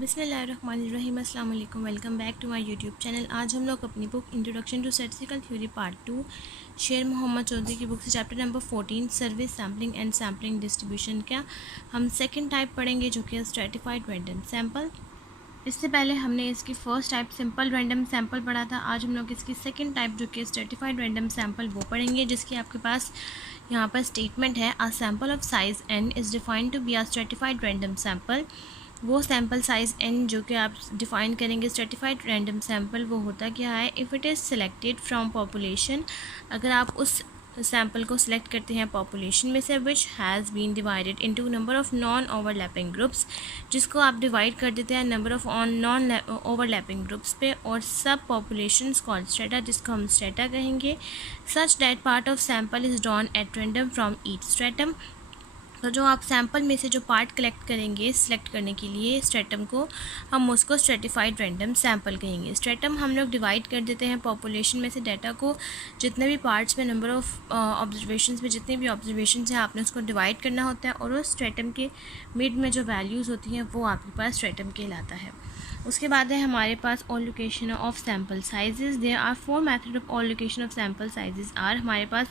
बिस्मिल्लाहिर्रहमानिर्रहीम, अस्सलाम वालेकुम। Welcome back to my YouTube channel. आज हम लोग अपनी book introduction to statistical theory part 2 Sher Mohammad Chaudhry की बुक से chapter number 14 service sampling and sampling distribution का हम सेकंड टाइप पढ़ेंगे, जो कि है स्ट्रेटिफाइड रैंडम सैम्पल। इससे पहले हमने इसकी first type simple random sample पढ़ा था। आज हम लोग इसकी सेकंड टाइप, जो कि स्ट्रेटिफाइड रैंडम सैम्पल, वो पढ़ेंगे, जिसकी आपके पास यहाँ पर स्टेटमेंट है, a sample of size n is defined to be a stratified random sample. वो सैम्पल साइज़ n जो कि आप डिफ़ाइन करेंगे स्ट्रेटिफाइड रैंडम सैम्पल, वो होता क्या है, if it is selected from population, अगर आप उस सैम्पल को सिलेक्ट करते हैं पॉपुलेशन में से, which has been divided into number of non overlapping groups, जिसको आप डिवाइड कर देते हैं number of non overlapping groups पे, और सब पॉपुलेशन कॉल्ड स्ट्रेटा, जिसको हम स्ट्रेटा कहेंगे, such that part of sample is drawn at random from each stratum. तो जो आप सैम्पल में से जो पार्ट कलेक्ट करेंगे सिलेक्ट करने के लिए स्ट्रेटम को, हम उसको स्ट्रेटिफाइड रैंडम सैम्पल कहेंगे। स्ट्रेटम हम लोग डिवाइड कर देते हैं पॉपुलेशन में से डाटा को, जितने भी पार्ट्स में नंबर ऑफ़ ऑब्जर्वेशंस में जितने भी ऑब्जर्वेशंस हैं आपने उसको डिवाइड करना होता है, और उस स्ट्रेटम के मिड में जो वैल्यूज़ होती हैं वो आपके पास स्ट्रेटम कहलाता है। उसके बाद है हमारे पास allocation of sample sizes. There are 4 method of allocation of sample sizes are. हमारे पास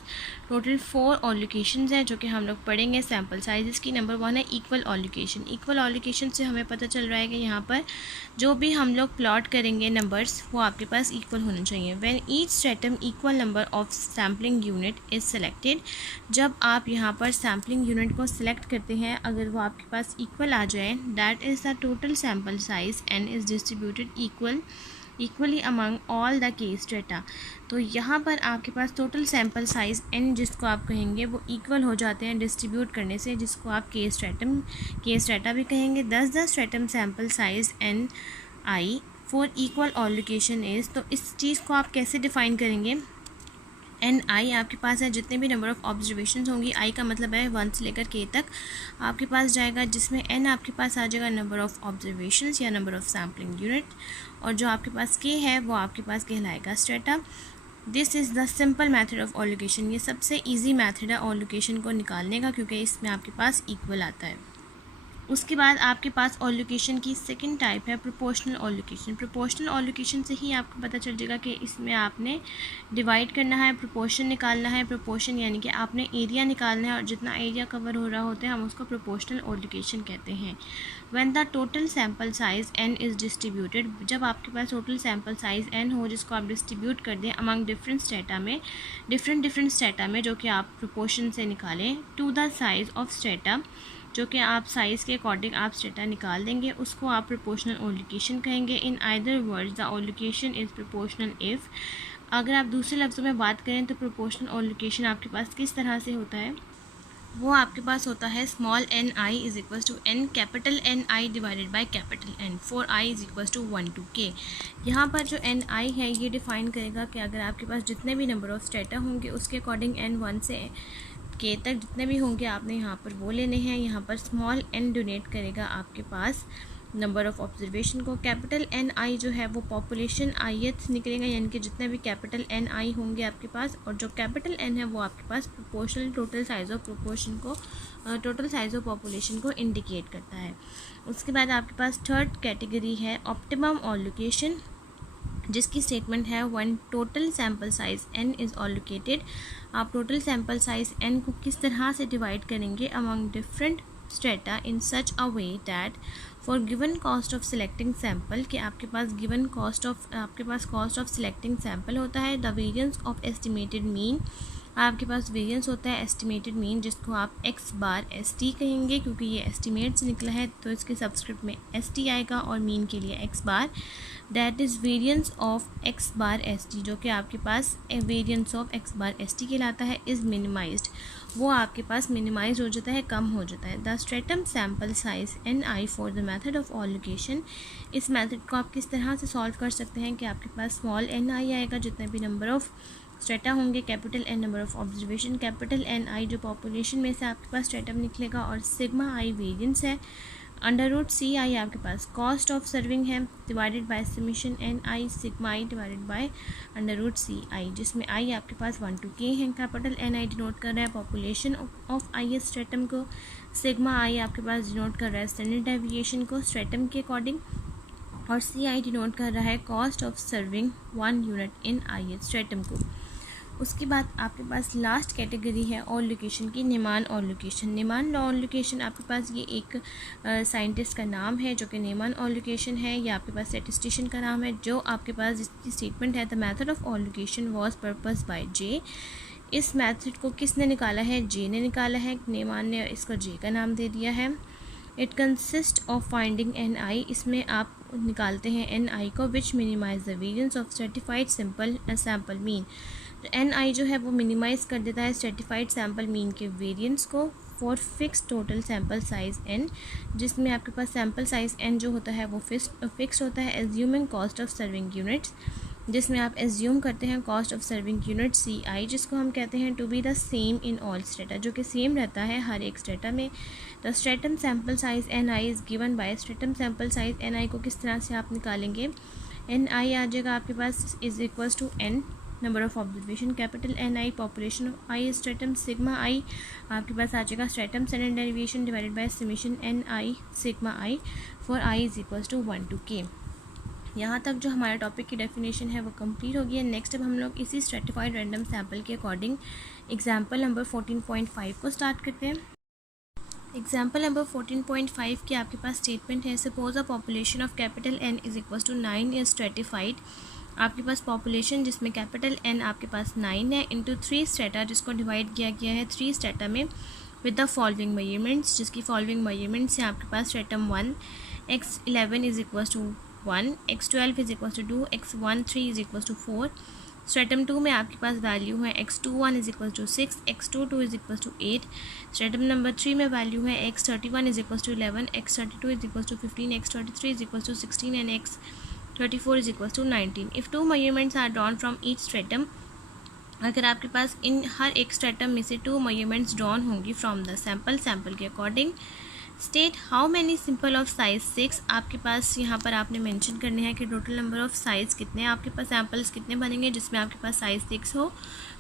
टोटल 4 ऑलोकेशंस हैं जो कि हम लोग पढ़ेंगे सैम्पल साइजेस की। नंबर 1 है इक्वल ऑलोकेशन। इक्वल ऑलोकेशन से हमें पता चल रहा है कि यहाँ पर जो भी हम लोग प्लॉट करेंगे नंबर्स, वो आपके पास इक्वल होने चाहिए। When each stratum equal number of sampling unit is selected, जब आप यहाँ पर सैम्पलिंग यूनिट को सिलेक्ट करते हैं, अगर वो आपके पास इक्वल आ जाए, that is the total sample size and is distributed equally among all the के स्ट्रेटा। तो यहाँ पर आपके पास टोटल सैम्पल साइज़ n जिसको आप कहेंगे वो इक्वल हो जाते हैं डिस्ट्रीब्यूट करने से, जिसको आप के स्ट्रेटा भी कहेंगे। 10 stratum sample size n i for equal allocation is. तो इस चीज़ को आप कैसे डिफ़ाइन करेंगे, एन आई आपके पास है जितने भी नंबर ऑफ़ ऑब्जर्वेशन होंगी, आई का मतलब है 1 से लेकर के तक आपके पास जाएगा, जिसमें एन आपके पास आ जाएगा नंबर ऑफ़ ऑब्जर्वेशन या नंबर ऑफ़ सैम्पलिंग यूनिट, और जो आपके पास के है वो आपके पास कहलाएगा strata. This is the simple method of allocation. ये सबसे ईजी मैथड है ऑलोकेशन को निकालने का, क्योंकि इसमें आपके पास इक्वल आता है। उसके बाद आपके पास ऑलोकेशन की सेकंड टाइप है प्रोपोर्शनल ऑलोकेशन। प्रोपोर्शनल ऑलोकेशन से ही आपको पता चल जाएगा कि इसमें आपने डिवाइड करना है, प्रोपोर्शन निकालना है। प्रोपोर्शन यानी कि आपने एरिया निकालना है, और जितना एरिया कवर हो रहा होता है हम उसको प्रोपोर्शनल ऑलोकेशन कहते हैं। When the total sample size n is distributed, जब आपके पास टोटल सैम्पल साइज n हो जिसको आप डिस्ट्रीब्यूट कर दें अमंग डिफरेंट स्ट्रेटा में, डिफरेंट स्ट्रेटा में, जो कि आप प्रोपोर्शन से निकालें, to the size of strata, जो कि आप साइज़ के अकॉर्डिंग आप स्ट्रेटा निकाल देंगे, उसको आप प्रोपोर्शनल ऑलोकेशन कहेंगे। In either words the allocation is proportional if. अगर आप दूसरे लफ्ज़ों में बात करें तो प्रोपोर्शनल ऑलोकेशन आपके पास किस तरह से होता है, वो आपके पास होता है small n I is equal to n capital N I divided by capital n, for i is equal to 1 to k। यहाँ पर जो एन आई है ये डिफ़ाइन करेगा कि अगर आपके पास जितने भी नंबर ऑफ़ स्ट्रेटा होंगे उसके अकॉर्डिंग एन 1 से के तक जितने भी होंगे आपने यहाँ पर वो लेने हैं। यहाँ पर स्मॉल एन डोनेट करेगा आपके पास नंबर ऑफ़ ऑब्जर्वेशन को। कैपिटल एन आई जो है वो पॉपुलेशन आईएथ निकलेगा, यानी कि जितने भी कैपिटल एन आई होंगे आपके पास, और जो कैपिटल एन है वो आपके पास proportional total size of population को इंडिकेट करता है। उसके बाद आपके पास थर्ड कैटेगरी है ऑप्टिमम ऑलोकेशन, जिसकी स्टेटमेंट है one total sample size n is allocated. आप टोटल सैम्पल साइज़ n को किस तरह से डिवाइड करेंगे among different strata in such a way that for given cost of selecting sample, कि आपके पास कॉस्ट ऑफ सिलेक्टिंग सैम्पल होता है, the variance of estimated mean, आपके पास वेरिएंस होता है एस्टिमेटेड मीन, जिसको आप x बार एस टी कहेंगे, क्योंकि ये एस्टिमेट से निकला है तो इसके सबस्क्रिप्ट में एस टी आएगा, और मीन के लिए x bar, that is variance of x bar S T, जो कि आपके पास variance of x bar S T कहलाता है, इज़ मिनिमाइज्ड, वो आपके पास मिनिमाइज हो जाता है, कम हो जाता है। The stratum sample size N i for the method of allocation. इस मेथड को आप किस तरह से सॉल्व कर सकते हैं कि आपके पास स्मॉल एन आई आएगा, जितने भी नंबर ऑफ़ स्ट्रेटा होंगे, capital N number of observation, capital N I जो पॉपुलेशन में से आपके पास स्ट्रेटम निकलेगा, और सिग्मा आई वेरिएंस है, अंडर रूट सी आई आपके पास कॉस्ट ऑफ सर्विंग है, divided by summation N I sigma I divided by under root C I, जिसमें आई आपके पास 1 to k है। कैपिटल एन आई डिनोट कर रहा है population of I S stratum को, सिग्मा आई आपके पास डिनोट कर रहा है स्टैंडर्ड डेविएशन को स्ट्रेटम के अकॉर्डिंग, और सी आई डिनोट कर रहा है cost of serving 1 unit in I H stratum को। उसके बाद आपके पास लास्ट कैटेगरी है ऑल लोकेशन की, नेमान ऑल लोकेशन। नेमान ऑल लोकेशन आपके पास ये एक साइंटिस्ट का नाम है जो कि नेमान ऑल लोकेशन है, या आपके पास स्टैटिस्टिशियन का नाम है जो आपके पास जिसकी स्टेटमेंट है the method of allocation was proposed by J. इस मेथड को किसने निकाला है? जे ने निकाला है। नेमान ने इसको जे का नाम दे दिया है। It consist of finding N I, इसमें आप निकालते हैं एन आई को, which minimise the variance of stratified simple sample mean. तो एन आई जो है वो मिनिमाइज कर देता है सर्टिफाइड सैम्पल मीन के वेरिएंस को for fix total sample size N, जिसमें आपके पास सैम्पल साइज एन जो होता है वो फिक्स होता है। Assuming cost of serving units, जिसमें आप एज्यूम करते हैं cost of serving unit C I, जिसको हम कहते हैं to be the same in all strata, जो कि सेम रहता है हर एक स्ट्रेटा में। The stratum sample size N I is given by, stratum sample size N I को किस तरह से आप निकालेंगे? एन आई आ जाएगा आपके पास is equals to N number of observation, capital N I population of I stratum, sigma I आपके पास आ जाएगा stratum standard deviation divided by summation N I sigma I for I is equals to 1 to k। यहाँ तक जो हमारे topic की definition है वो कंप्लीट हो गई है। नेक्स्ट अब हम लोग इसी स्ट्रेटिफाइड रैंडम सैम्पल के अकॉर्डिंग एग्जाम्पल नंबर 14.5 को स्टार्ट करते हैं। एग्जाम्पल नंबर 14.5 की आपके पास स्टेटमेंट है, suppose a population of capital n is equal to 9 is stratified. आपके पास पॉपुलेशन जिसमें कैपिटल एन आपके पास 9 है इंटू 3 स्ट्रेटा, जिसको डिवाइड किया गया है 3 स्ट्रेटा में विद द फॉलोइंग मेजरमेंट्स, जिसकी फॉलोइंग मेजरमेंट्स हैं आपके पास stratum 1 x11 is equal to 1, x12 is equal to 2, x13 is equal to 4। Stratum 2 में आपके पास वैल्यू है x21 is equal to 6, x22 is equal to 8। Stratum number 3 में value है x31 is equal to 11, x32 is equal to 15, x33 is equal to 16 and x34 is equal to 19। If 2 measurements are drawn from each stratum, अगर आपके पास इन हर एक stratum में से 2 measurements drawn होंगी from the sample के according, state how many simple of size 6, आपके पास यहाँ पर आपने मेंशन करने हैं कि टोटल नंबर ऑफ साइज़ कितने आपके पास सैम्पल्स कितने बनेंगे जिसमें आपके पास साइज 6 हो,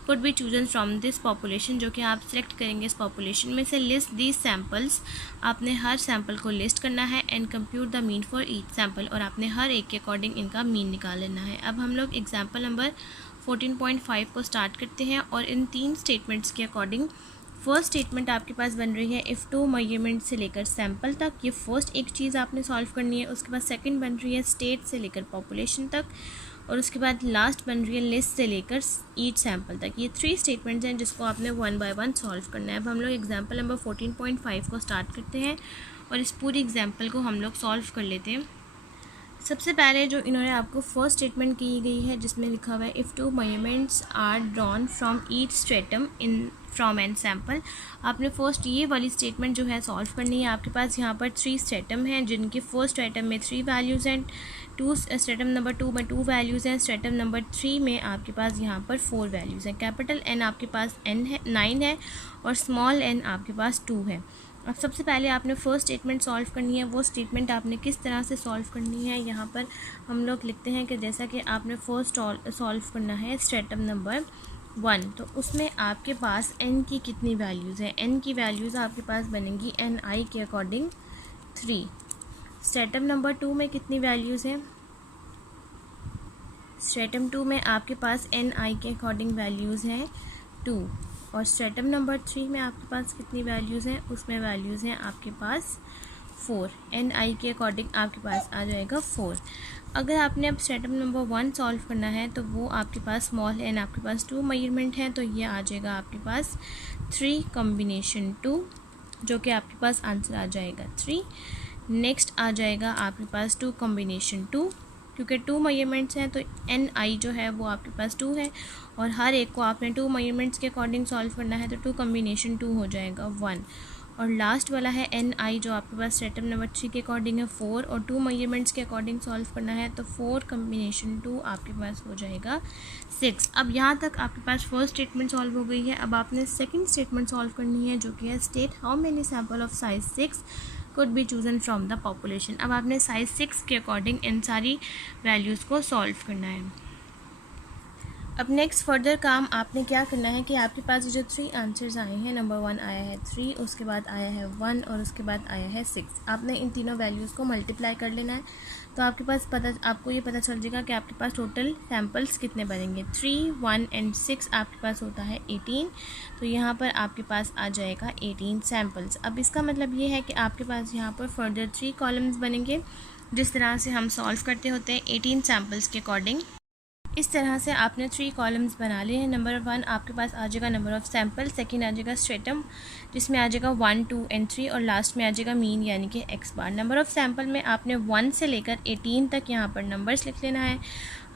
could be chosen from this population, जो कि आप सेलेक्ट करेंगे इस पॉपुलेशन में से। लिस्ट दीज सैम्पल्स, आपने हर सैम्पल को लिस्ट करना है and compute the mean for each sample, और आपने हर एक के अकॉर्डिंग इनका मीन निकाल लेना है। अब हम लोग एग्जाम्पल नंबर 14.5 को स्टार्ट करते हैं और इन 3 स्टेटमेंट्स के अकॉर्डिंग फर्स्ट स्टेटमेंट आपके पास बन रही है इफ़ 2 मेजरमेंट से लेकर सैम्पल तक, ये फर्स्ट एक चीज़ आपने सॉल्व करनी है। उसके बाद सेकंड बन रही है स्टेट से लेकर पॉपुलेशन तक, और उसके बाद लास्ट बन रही है लिस्ट से लेकर ईच सैम्पल तक। ये 3 स्टेटमेंट्स हैं जिसको आपने 1 by 1 सॉल्व करना है। अब हम लोग एग्जाम्पल नंबर 14.5 को स्टार्ट करते हैं और इस पूरी एग्जाम्पल को हम लोग सॉल्व कर लेते हैं। सबसे पहले जो इन्होंने आपको फर्स्ट स्टेटमेंट की गई है जिसमें लिखा हुआ है if 2 measurements are drawn from each stratum in from n sample, आपने फर्स्ट ये वाली स्टेटमेंट जो है सॉल्व करनी है। आपके पास यहाँ पर 3 स्ट्रेटम हैं जिनकी फर्स्ट स्ट्रेटम में 3 वैल्यूज़ हैं, स्ट्रेटम नंबर 2 में 2 वैल्यूज़ हैं, स्ट्रेटम नंबर 3 में आपके पास यहाँ पर 4 वैल्यूज़ हैं। कैपिटल एन आपके पास एन है 9 है और स्मॉल एन आपके पास 2 है। अब सबसे पहले आपने फर्स्ट स्टेटमेंट सॉल्व करनी है। वो स्टेटमेंट आपने किस तरह से सॉल्व करनी है, यहाँ पर हम लोग लिखते हैं कि जैसा कि आपने फर्स्ट सॉल्व करना है स्ट्रेटम नंबर 1, तो उसमें आपके पास n की कितनी वैल्यूज़ हैं? n की वैल्यूज़ आपके पास बनेंगी एन आई के अकॉर्डिंग 3। स्ट्रेटम नंबर 2 में कितनी वैल्यूज़ हैं? स्ट्रेटम 2 में आपके पास एन आई के अकॉर्डिंग वैल्यूज़ हैं 2, और स्ट्रेटम नंबर 3 में आपके पास कितनी वैल्यूज़ हैं? उसमें वैल्यूज़ हैं आपके पास 4। एन आई के अकॉर्डिंग आपके पास आ जाएगा 4। अगर आपने अब स्ट्रेटम नंबर 1 सॉल्व करना है तो वो आपके पास स्मॉल एन आपके पास 2 मेजरमेंट है, तो ये आ जाएगा आपके पास 3 कॉम्बिनेशन 2, जो कि आपके पास आंसर आ जाएगा 3। नेक्स्ट आ जाएगा आपके पास 2 कॉम्बिनेशन 2, क्योंकि 2 मेजरमेंट्स हैं तो एन आई जो है वो आपके पास 2 है और हर एक को आपने 2 मेजरमेंट्स के अकॉर्डिंग सॉल्व करना है, तो 2 कॉम्बिनेशन 2 हो जाएगा 1। और लास्ट वाला है एन आई जो आपके पास स्ट्रेटम नंबर 3 के अकॉर्डिंग है 4 और 2 मेजरमेंट्स के अकॉर्डिंग सॉल्व करना है, तो 4 कॉम्बिनेशन 2 आपके पास हो जाएगा 6। अब यहाँ तक आपके पास फर्स्ट स्टेटमेंट सॉल्व हो गई है। अब आपने सेकंड स्टेटमेंट सॉल्व करनी है जो कि है state how many sample of size 6 could be chosen from the population. अब आपने साइज 6 के अकॉर्डिंग इन सारी वैल्यूज़ को सॉल्व करना है। अब नेक्स्ट फर्दर काम आपने क्या करना है कि आपके पास जो 3 आंसर्स आए हैं, नंबर 1 आया है 3, उसके बाद आया है 1 और उसके बाद आया है 6। आपने इन तीनों वैल्यूज़ को मल्टीप्लाई कर लेना है, तो आपको ये पता चल जाएगा कि आपके पास टोटल सैम्पल्स कितने बनेंगे। 3, 1 एंड 6 आपके पास होता है 18, तो यहाँ पर आपके पास आ जाएगा 18 सैम्पल्स। अब इसका मतलब ये है कि आपके पास यहाँ पर फर्दर 3 कॉलम्स बनेंगे, जिस तरह से हम सॉल्व करते होते हैं 18 सैम्पल्स के अकॉर्डिंग। इस तरह से आपने 3 कॉलम्स बना लिए हैं। नंबर 1 आपके पास आ जाएगा नंबर ऑफ़ सैम्पल, सेकंड आ जाएगा स्ट्रेटम जिसमें आ जाएगा 1, 2 एंड 3 और लास्ट में आ जाएगा मीन यानी कि x bar. Number of sample में आपने 1 से लेकर 18 तक यहाँ पर नंबर्स लिख लेना है।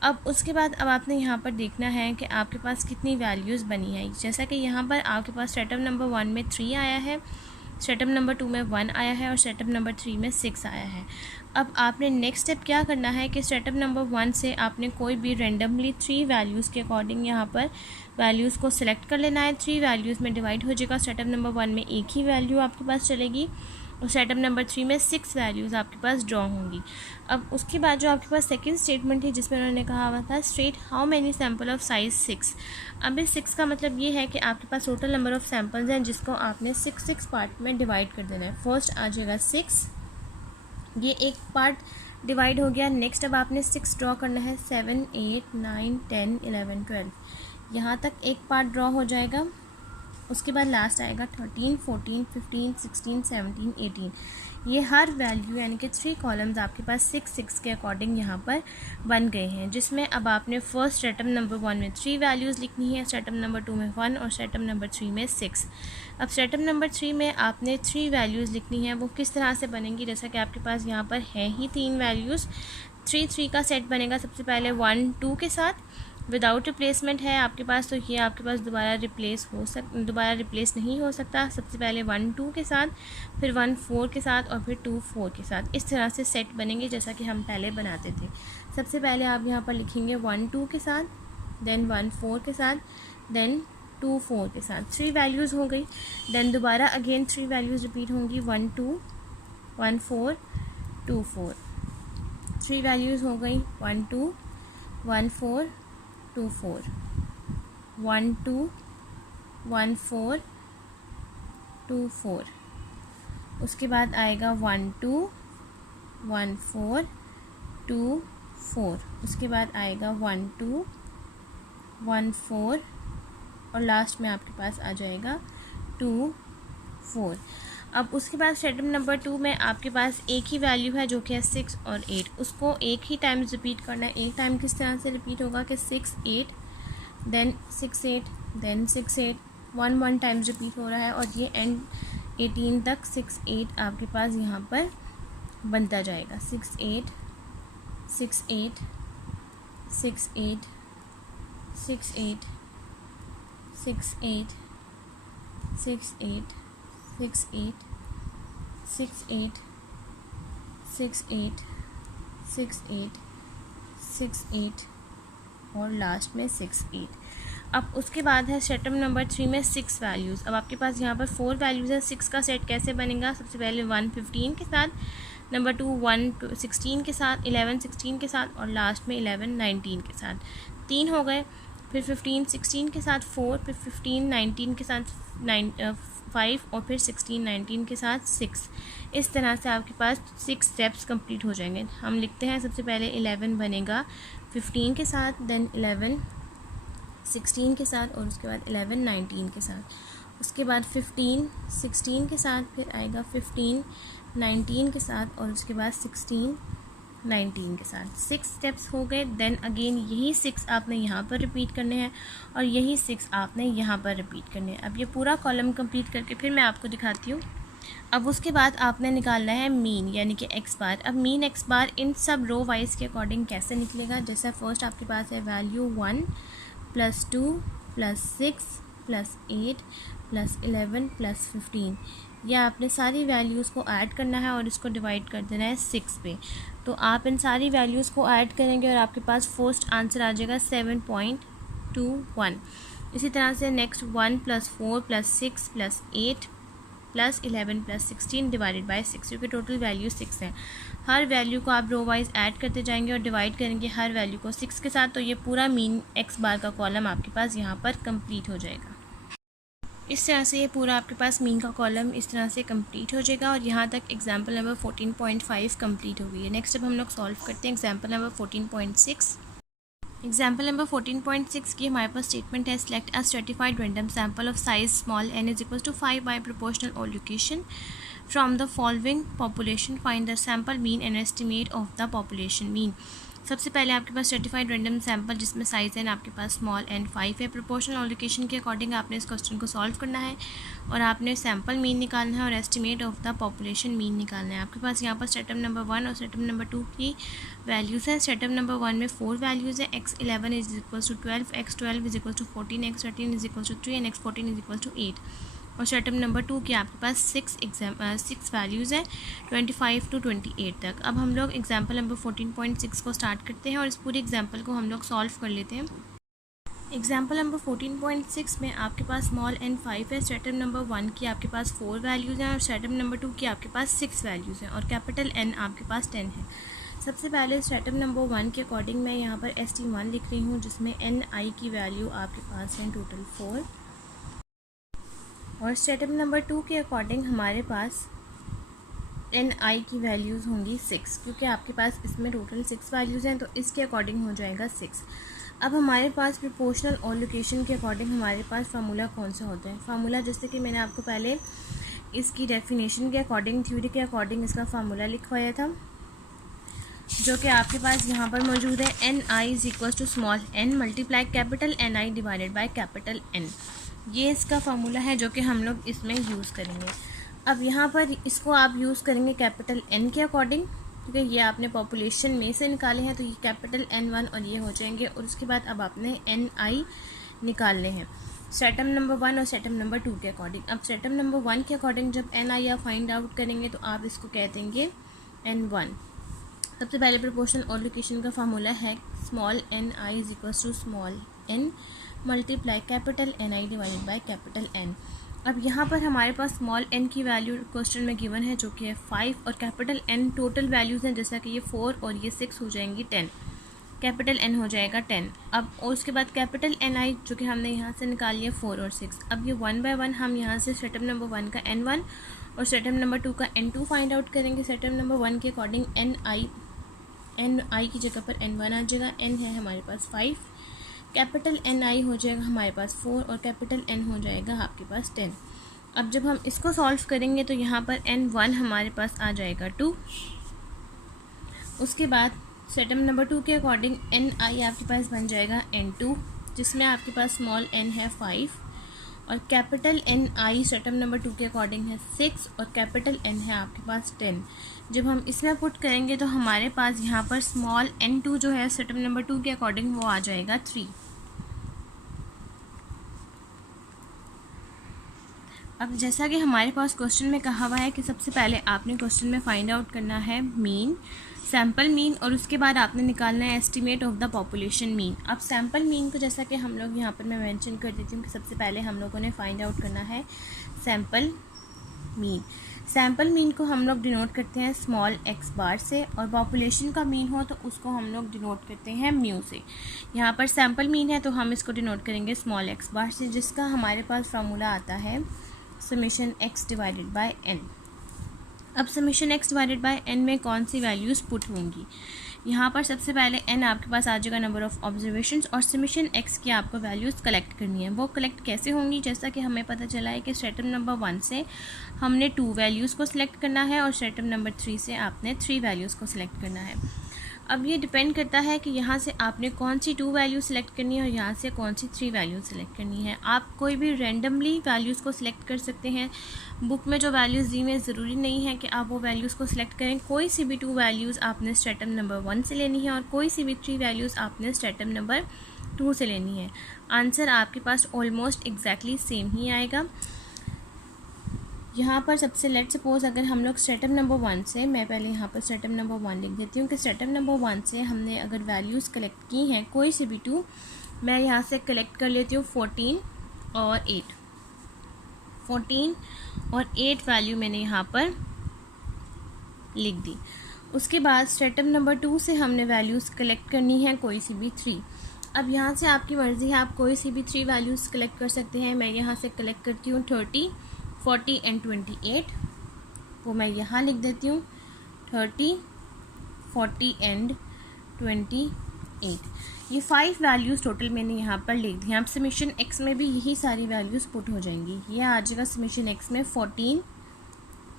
अब उसके बाद अब आपने यहाँ पर देखना है कि आपके पास कितनी वैल्यूज़ बनी है। जैसा कि यहाँ पर आपके पास स्ट्रेटम नंबर 1 में 3 आया है, स्ट्रेटम नंबर 2 में 1 आया है और स्ट्रेटम नंबर 3 में 6 आया है। अब आपने नेक्स्ट स्टेप क्या करना है कि स्ट्रेटम नंबर 1 से आपने कोई भी रेंडमली 3 वैल्यूज़ के अकॉर्डिंग यहाँ पर वैल्यूज़ को सिलेक्ट कर लेना है। 3 वैल्यूज़ में डिवाइड हो जाएगा। स्ट्रेटम नंबर 1 में एक ही वैल्यू आपके पास चलेगी और स्ट्रेटम नंबर 3 में 6 वैल्यूज़ आपके पास ड्रॉ होंगी। अब उसके बाद जो आपके पास सेकंड स्टेटमेंट है जिसमें उन्होंने कहा हुआ था state how many sample of size 6। अब इस 6 का मतलब ये है कि आपके पास टोटल नंबर ऑफ़ सैम्पल्स हैं जिसको आपने 6 पार्ट में डिवाइड कर देना है। फर्स्ट आ जाएगा 6, ये एक पार्ट डिवाइड हो गया। नेक्स्ट अब आपने 6 ड्रॉ करना है, 7, 8, 9, 10, 11, 12 यहाँ तक एक पार्ट ड्रॉ हो जाएगा। उसके बाद लास्ट आएगा 13, 14, 15, 16, 17, 18। ये हर वैल्यू यानी कि 3 कॉलम्स आपके पास 6 के अकॉर्डिंग यहाँ पर बन गए हैं, जिसमें अब आपने फर्स्ट स्ट्रेटम नंबर 1 में 3 वैल्यूज़ लिखनी है, स्ट्रेटम नंबर 2 में 1 और स्ट्रेटम नंबर 3 में 6। अब स्ट्रेटम नंबर 3 में आपने 3 वैल्यूज़ लिखनी है। वो किस तरह से बनेंगी, जैसा कि आपके पास यहाँ पर है ही 3 वैल्यूज़, 3 का सेट बनेगा। सबसे पहले 1, 2 के साथ विदाउट रिप्लेसमेंट है आपके पास, तो ये आपके पास दोबारा रिप्लेस नहीं हो सकता। सबसे पहले 1, 2 के साथ, फिर 1, 4 के साथ और फिर 2, 4 के साथ। इस तरह से सेट बनेंगे जैसा कि हम पहले बनाते थे। सबसे पहले आप यहाँ पर लिखेंगे 1, 2 के साथ, देन 1, 4 के साथ, देन 2, 4 के साथ। 3 वैल्यूज़ हो गई। देन दोबारा अगेन 3 वैल्यूज़ रिपीट होंगी, 1, 2, 1, 4, 2, 4। 3 वैल्यूज़ हो गई, 1, 2, 1, 4, 2, 4, 1, 2, 1, 4, 2, 4। उसके बाद आएगा 1, 2, 1, 4, 2, 4। उसके बाद आएगा 1, 2, 1, 4 और लास्ट में आपके पास आ जाएगा 2, 4। अब उसके बाद स्ट्रेटम नंबर 2 में आपके पास एक ही वैल्यू है जो कि है 6 और 8। उसको एक ही टाइम रिपीट करना है। एक टाइम किस तरह से रिपीट होगा कि 6, 8, देन 6, 8, देन 6, 8, 1 टाइम्स रिपीट हो रहा है और ये एंड 18 तक 6, 8 आपके पास यहाँ पर बनता जाएगा। 6, 8, 6, 8, 6, 8, 6, 8, 6, 8, 6, 8, 6, 8, 6, 8, 6, 8, 6, 8, 6, 8 और लास्ट में 6, 8। अब उसके बाद है स्ट्रेटम नंबर 3 में 6 वैल्यूज़। अब आपके पास यहाँ पर 4 वैल्यूज़ है। 6 का सेट कैसे बनेगा, सबसे पहले 1, 15 के साथ, नंबर 2, 1, 16 के साथ, 11, 16 के साथ और लास्ट में 11, 19 के साथ। 3 हो गए। फिर 15, 16 के साथ 4, फिर 15, 19 के साथ 5 और फिर 16, 19 के साथ 6। इस तरह से आपके पास 6 स्टेप्स कंप्लीट हो जाएंगे। हम लिखते हैं सबसे पहले 11 बनेगा 15 के साथ, देन 11 16 के साथ और उसके बाद 11 19 के साथ। उसके बाद 15 16 के साथ, फिर आएगा 15 19 के साथ और उसके बाद 16 19 के साथ। 6 स्टेप्स हो गए। देन अगेन यही 6 आपने यहाँ पर रिपीट करने हैं और यही 6 आपने यहाँ पर रिपीट करने हैं। अब ये पूरा कॉलम कंप्लीट करके फिर मैं आपको दिखाती हूँ। अब उसके बाद आपने निकालना है मीन यानी कि एक्स बार। अब मीन एक्स बार इन सब रो वाइज के अकॉर्डिंग कैसे निकलेगा, जैसा फर्स्ट आपके पास है वैल्यू 1 + 2 + 6 + 8 + 11 + 15। यह आपने सारी वैल्यूज़ को ऐड करना है और इसको डिवाइड कर देना है 6 पे। तो आप इन सारी वैल्यूज़ को ऐड करेंगे और आपके पास फर्स्ट आंसर आ जाएगा 7.21। इसी तरह से next 1 + 4 + 6 + 8 plus 11 plus 16 divided by 6, क्योंकि टोटल वैल्यू 6 है। हर वैल्यू को आप रो वाइज ऐड करते जाएंगे और डिवाइड करेंगे हर वैल्यू को 6 के साथ, तो ये पूरा मीन x बार का कॉलम आपके पास यहाँ पर कंप्लीट हो जाएगा। इस तरह से ये पूरा आपके पास मीन का कॉलम इस तरह से कंप्लीट हो जाएगा। और यहाँ तक एग्जाम्पल नंबर 14.5 कंप्लीट हो गई है। नेक्स्ट अब हम लोग सॉल्व करते हैं एग्जाम्पल नंबर 14.6। एग्जाम्पल नंबर 14.6 की हमारे पास स्टेटमेंट है, select a stratified random sample of size small n is equal to 5 by proportional allocation from the following population, find the sample mean and estimate of the population mean. सबसे पहले आपके पास certified random sample जिसमें size n आपके पास small n 5 है, proportional allocation के according आपने इस क्वेश्चन को सॉल्व करना है और आपने सैम्पल मीन निकालना है और estimate of the population mean निकालना है। आपके पास यहाँ पर स्टेटम नंबर 1 और स्टेटम नंबर 2 की वैल्यूज़ है। स्टेटम नंबर 1 में 4 वैल्यूज़ है, x11 is equal to 12, x12 is equal to 14, x13 is equal to 3 and x14 is equal to 8। और स्टेटम नंबर 2 की आपके पास 6 वैल्यूज़ है 25 टू 28 तक। अब हम लोग एग्जाम्पल नंबर 14.6 को स्टार्ट करते हैं और इस पूरे एग्जाम्पल को हम लोग सॉल्व कर लेते हैं। एग्जाम्पल नंबर 14.6 में आपके पास स्मॉल n 5 है, स्टेटम नंबर 1 की आपके पास 4 वैल्यूज़ हैं और स्टेटम नंबर 2 की आपके पास 6 वैल्यूज़ हैं और कैपिटल N आपके पास 10 है। सबसे पहले स्टेटम नंबर 1 के अकॉर्डिंग मैं यहाँ पर ST1 लिख रही हूँ, जिसमें NI की वैल्यू आपके पास है टोटल 4 और स्टेटम नंबर 2 के अकॉर्डिंग हमारे पास NI की वैल्यूज़ होंगी 6, क्योंकि आपके पास इसमें टोटल 6 वैल्यूज़ हैं तो इसके अकॉर्डिंग हो जाएगा 6। अब हमारे पास प्रोपोर्शनल एलोकेशन के अकॉर्डिंग हमारे पास फार्मूला कौन सा होता है। फार्मूला जैसे कि मैंने आपको पहले इसकी डेफिनेशन के अकॉर्डिंग, थ्योरी के अकॉर्डिंग इसका फार्मूला लिखवाया था, जो कि आपके पास यहाँ पर मौजूद है। NI is equal to small n multiply capital NI divided by capital N। ये इसका फार्मूला है जो कि हम लोग इसमें यूज़ करेंगे। अब यहाँ पर इसको आप यूज़ करेंगे कैपिटल N के अकॉर्डिंग, क्योंकि ये आपने पॉपुलेशन में से निकाले हैं तो ये कैपिटल N1 और ये हो जाएंगे। और उसके बाद अब आपने NI निकालने हैं स्टेटम नंबर 1 और स्टेटम नंबर 2 के अकॉर्डिंग। अब स्टेटम नंबर 1 के अकॉर्डिंग जब NI आप फाइंड आउट करेंगे तो आप इसको कह देंगे N1। सबसे पहले प्रोपोर्शनल एलोकेशन का फार्मूला है small NI is equal to small n multiply capital NI divided by capital N। अब यहाँ पर हमारे पास स्मॉल n की वैल्यू क्वेश्चन में गिवन है जो कि है 5 और कैपिटल N टोटल वैल्यूज़ हैं, जैसा कि ये 4 और ये 6 हो जाएंगी 10, कैपिटल N हो जाएगा 10। अब और उसके बाद कैपिटल NI जो कि हमने यहाँ से निकाल लिया 4 और 6। अब ये 1 बाय 1 हम यहाँ से स्टेटम नंबर 1 का N1 और स्टेटम नंबर 2 का N2 फाइंड आउट करेंगे। स्टेटम नंबर 1 के अकॉर्डिंग NI की जगह पर N1 आ जाएगा, N है हमारे पास 5, कैपिटल NI हो जाएगा हमारे पास 4 और कैपिटल N हो जाएगा आपके पास 10। अब जब हम इसको सॉल्व करेंगे तो यहाँ पर N1 हमारे पास आ जाएगा 2। उसके बाद स्टेटम नंबर 2 के अकॉर्डिंग NI आपके पास बन जाएगा N2, जिसमें आपके पास स्मॉल n है 5 और कैपिटल NI स्टेटम नंबर 2 के अकॉर्डिंग है 6 और कैपिटल N है आपके पास 10। जब हम इसमें पुट करेंगे तो हमारे पास यहाँ पर स्मॉल N2 जो है स्टेटम नंबर 2 के अकॉर्डिंग वो आ जाएगा 3। अब जैसा कि हमारे पास क्वेश्चन में कहा हुआ है कि सबसे पहले आपने क्वेश्चन में फाइंड आउट करना है मीन, सैम्पल मीन, और उसके बाद आपने निकालना है estimate of the population mean. अब सैम्पल मीन को जैसा कि हम लोग यहाँ पर मैं मेंशन कर देती हूँ कि सबसे पहले हम लोगों ने फाइंड आउट करना है सैम्पल मीन। सैम्पल मीन को हम लोग डिनोट करते हैं स्मॉल x बार से, और पॉपुलेशन का मीन हो तो उसको हम लोग डिनोट करते हैं म्यू से। यहाँ पर सैम्पल मीन है तो हम इसको डिनोट करेंगे स्मॉल x बार से, जिसका हमारे पास फार्मूला आता है summation x divided by n। अब summation x divided by n में कौन सी वैल्यूज़ पुट होंगी। यहाँ पर सबसे पहले n आपके पास आ जाएगा नंबर ऑफ़ ऑब्जर्वेशंस और समेशन x की आपको वैल्यूज़ कलेक्ट करनी है। वो कलेक्ट कैसे होंगी, जैसा कि हमें पता चला है कि स्टेटम नंबर 1 से हमने 2 वैल्यूज़ को सिलेक्ट करना है और स्टेटम नंबर 3 से आपने 3 वैल्यूज़ को सिलेक्ट करना है। अब ये डिपेंड करता है कि यहाँ से आपने कौन सी 2 वैल्यू सेलेक्ट करनी है और यहाँ से कौन सी 3 वैल्यू सेलेक्ट करनी है। आप कोई भी रैंडमली वैल्यूज़ को सिलेक्ट कर सकते हैं। बुक में जो वैल्यूज़ दी हुई ज़रूरी नहीं है कि आप वो वैल्यूज़ को सिलेक्ट करें। कोई सी भी 2 वैल्यूज़ आपने स्टेटम नंबर 1 से लेनी है और कोई सी भी 3 वैल्यूज़ आपने स्टेटम नंबर 2 से लेनी है। आंसर आपके पास ऑलमोस्ट एग्जैक्टली सेम ही आएगा। यहाँ पर सबसे लेट सपोज अगर हम लोग स्टेटम नंबर 1 से, मैं पहले यहाँ पर स्टेटम नंबर 1 लिख देती हूँ कि स्टेटम नंबर 1 से हमने अगर वैल्यूज़ कलेक्ट की हैं कोई सी भी 2, मैं यहाँ से कलेक्ट कर लेती हूँ 14 और 8। 14 और 8 वैल्यू मैंने यहाँ पर लिख दी। उसके बाद स्ट्रेटम नंबर 2 से हमने वैल्यूज़ कलेक्ट करनी है कोई सी भी 3। अब यहाँ से आपकी मर्ज़ी है, आप कोई सी भी 3 वैल्यूज़ कलेक्ट कर सकते हैं। मैं यहाँ से कलेक्ट करती हूँ 30, 40 एंड 28, वो मैं यहाँ लिख देती हूँ 30, 40 एंड 28। ये 5 वैल्यूज़ टोटल मैंने यहाँ पर लिख दी हैं। अब समीशन एक्स में भी यही सारी वैल्यूज़ पुट हो जाएंगी। ये आ जाएगा समीशन एक्स में 14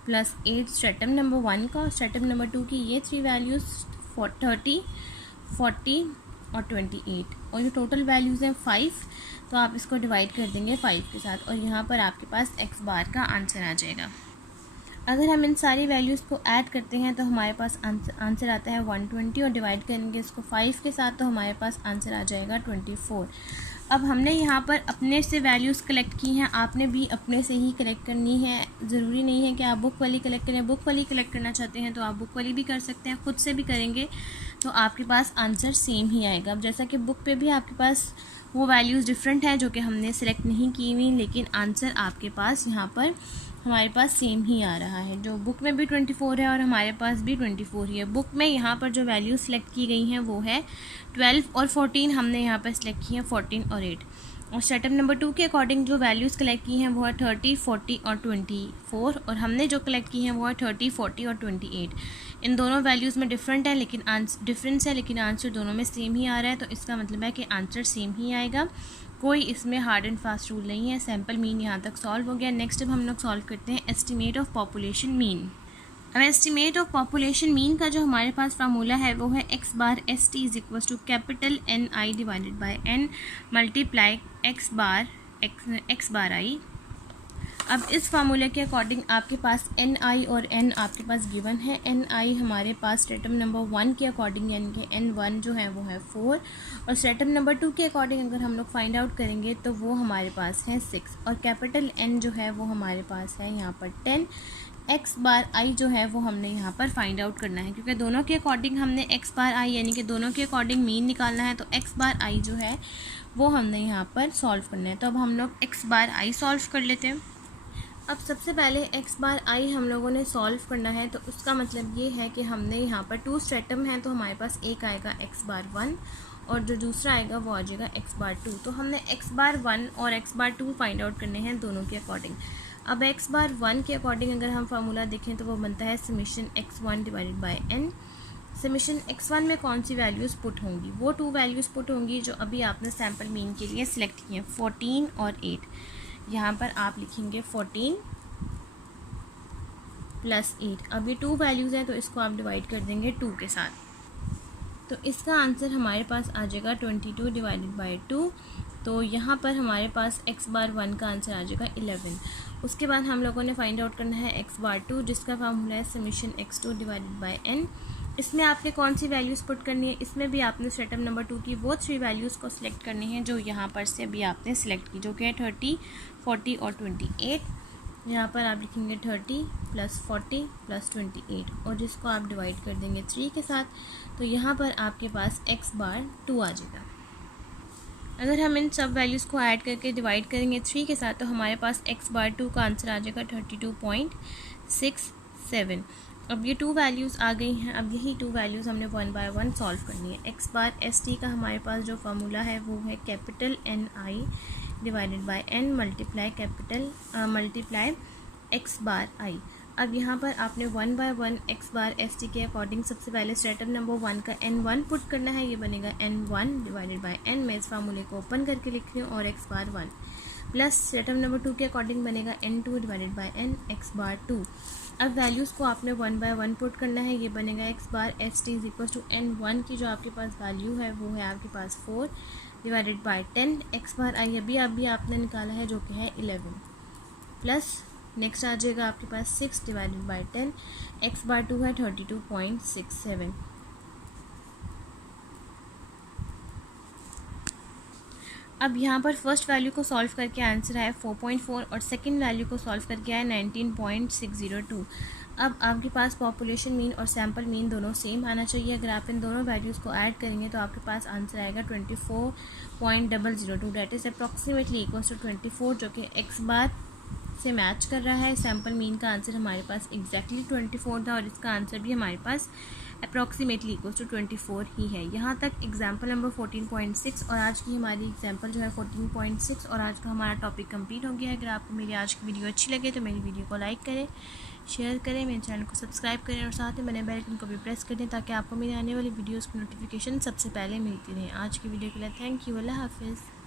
प्लस 8 स्ट्रेटम नंबर 1 का, स्ट्रेटम नंबर 2 की ये 3 वैल्यूज़ 30, 40 और 28, और ये टोटल वैल्यूज़ हैं 5। तो आप इसको डिवाइड कर देंगे 5 के साथ और यहाँ पर आपके पास एक्स बार का आंसर आ जाएगा। अगर हम इन सारी वैल्यूज़ को ऐड करते हैं तो हमारे पास आंसर आता है 120, और डिवाइड करेंगे इसको 5 के साथ तो हमारे पास आंसर आ जाएगा 24। अब हमने यहाँ पर अपने से वैल्यूज़ कलेक्ट की हैं, आपने भी अपने से ही कलेक्ट करनी है। ज़रूरी नहीं है कि आप बुक वाली कलेक्ट करें। बुक वाली कलेक्ट करना चाहते हैं तो आप बुक वाली भी कर सकते हैं, खुद से भी करेंगे तो आपके पास आंसर सेम ही आएगा। अब जैसा कि बुक पे भी आपके पास वो वैल्यूज़ डिफरेंट है जो कि हमने सेलेक्ट नहीं की हुई, लेकिन आंसर आपके पास यहाँ पर हमारे पास सेम ही आ रहा है। जो बुक में भी 24 है और हमारे पास भी 24 ही है। बुक में यहाँ पर जो वैल्यूज़ सेलेक्ट की गई हैं वो है 12 और 14, हमने यहाँ पर सेलेक्ट की हैं 14 और 8। और स्ट्रेटम नंबर 2 के अकॉर्डिंग जो वैल्यूज़ कलेक्ट की हैं वो है 30, 40 और 24, और हमने जो कलेक्ट की हैं वो है 30, 40 और 28। इन दोनों वैल्यूज़ में डिफरेंस है, लेकिन आंसर दोनों में सेम ही आ रहा है, तो इसका मतलब है कि आंसर सेम ही आएगा। कोई इसमें हार्ड एंड फास्ट रूल नहीं है। सैम्पल मीन यहाँ तक सॉल्व हो गया। नेक्स्ट अब हम लोग सॉल्व करते हैं एस्टिमेट ऑफ पॉपुलेशन मीन। अब एस्टिमेट ऑफ पॉपुलेशन मीन का जो हमारे पास फार्मूला है वो है X bar S T is equal to capital N I divided by N multiply X bar I. अब इस फार्मूले के अकॉर्डिंग आपके पास एन आई और एन आपके पास गिवन है। एन आई हमारे पास स्ट्रेटम नंबर 1 के अकॉर्डिंग यानी कि N1 जो है वो है 4, और स्ट्रेटम नंबर 2 के अकॉर्डिंग अगर हम लोग फाइंड आउट करेंगे तो वो हमारे पास है 6, और कैपिटल N जो है वो हमारे पास है यहाँ पर 10। एक्स बार आई जो है वो हमने यहाँ पर फाइंड आउट करना है, क्योंकि दोनों के अकॉर्डिंग हमने एक्स बार आई यानी कि दोनों के अकॉर्डिंग मीन निकालना है, तो एक्स बार आई जो है वो हमने यहाँ पर सॉल्व करना है। तो अब हम लोग एक्स बार आई सॉल्व कर लेते हैं। अब सबसे पहले एक्स बार आई हम लोगों ने सॉल्व करना है, तो उसका मतलब ये है कि हमने यहाँ पर 2 स्ट्रेटम है, तो हमारे पास एक आएगा एक्स बार 1 और जो दूसरा आएगा वो आ जाएगा एक्स बार 2। तो हमने एक्स बार 1 और एक्स बार 2 फाइंड आउट करने हैं दोनों के अकॉर्डिंग। अब एक्स बार 1 के अकॉर्डिंग अगर हम फार्मूला देखें तो वो बनता है summation x1 divided by n। Summation x1 में कौन सी वैल्यूज़ पुट होंगी? वो 2 वैल्यूज़ पुट होंगी जो अभी आपने सैम्पल मीन के लिए सिलेक्ट किए हैं, 14 और 8। यहाँ पर आप लिखेंगे 14 प्लस 8। अब ये 2 वैल्यूज़ हैं तो इसको आप डिवाइड कर देंगे 2 के साथ, तो इसका आंसर हमारे पास आ जाएगा 22 डिवाइडेड बाई 2। तो यहाँ पर हमारे पास एक्स बार 1 का आंसर आ जाएगा 11। उसके बाद हम लोगों ने फाइंड आउट करना है एक्स बार 2 जिसका फार्मूला है summation x2 divided by n। इसमें आपने कौन सी वैल्यूज़ पुट करनी है? इसमें भी आपने स्ट्रेटम नंबर 2 की वो 3 वैल्यूज़ को सिलेक्ट करनी है जो यहाँ पर से अभी आपने सिलेक्ट की, जो कि है 30, 40 और 28। यहाँ पर आप लिखेंगे 30 प्लस 40 प्लस 28 और जिसको आप डिवाइड कर देंगे 3 के साथ, तो यहाँ पर आपके पास एक्स बार 2 आ जाएगा। अगर हम इन सब वैल्यूज़ को ऐड करके डिवाइड करेंगे 3 के साथ तो हमारे पास एक्स बार 2 का आंसर आ जाएगा 32.67। अब ये 2 वैल्यूज़ आ गई हैं। अब यही 2 वैल्यूज़ हमने 1 बाय 1 सॉल्व करनी है। एक्स बार एस टी का हमारे पास जो फार्मूला है वो है capital N I divided by N multiply X bar I. अब यहाँ पर आपने 1 by 1 X bar S T के अकॉर्डिंग सबसे पहले स्ट्रेटम नंबर 1 का N1 पुट करना है। ये बनेगा N1 डिवाइडेड बाई N। मैं इस फार्मूले को ओपन करके लिख रही हूँ, और X bar 1 plus stratum number 2 के अकॉर्डिंग बनेगा N2 divided by N X bar 2। अब वैल्यूज़ को आपने 1 बाय 1 पुट करना है। ये बनेगा x bar S T is equal to N1 की जो आपके पास वैल्यू है वो है आपके पास 4 डिवाइडेड बाई 10। एक्स बार आई अभी आपने निकाला है जो कि है 11 प्लस नेक्स्ट आ जाएगा आपके पास 6 डिवाइडेड बाई 10। एक्स बार 2 है 32.67। अब यहाँ पर फर्स्ट वैल्यू को सॉल्व करके आंसर आया 4.4 और सेकंड वैल्यू को सॉल्व करके आया 19.602। अब आपके पास पॉपुलेशन मीन और सैम्पल मीन दोनों सेम आना चाहिए। अगर आप इन दोनों वैल्यूज़ को ऐड करेंगे तो आपके पास आंसर आएगा 24.002 that is approximately equals to 24, जो कि एक्स बार से मैच कर रहा है। सैम्पल मीन का आंसर हमारे पास एग्जैक्टली 24 था और इसका आंसर भी हमारे पास अप्रॉक्सीमेटली इक्वल टू 24 ही है। यहाँ तक एग्जाम्पल नंबर 14.6 और आज की हमारी एग्जाम्पल जो है 14.6 और आज का हमारा टॉपिक कंप्लीट हो गया है। अगर आपको मेरी आज की वीडियो अच्छी लगे तो मेरी वीडियो को लाइक करें, शेयर करें, मेरे चैनल को सब्सक्राइब करें और साथ ही मैंने बेल आइकन को भी प्रेस कर दें ताकि आपको मेरे आने वाली वीडियोज़ की नोटिफिकेशन सबसे पहले मिलती रहे। आज की वीडियो के लिए थैंक यू। अल्लाह हाफिज़।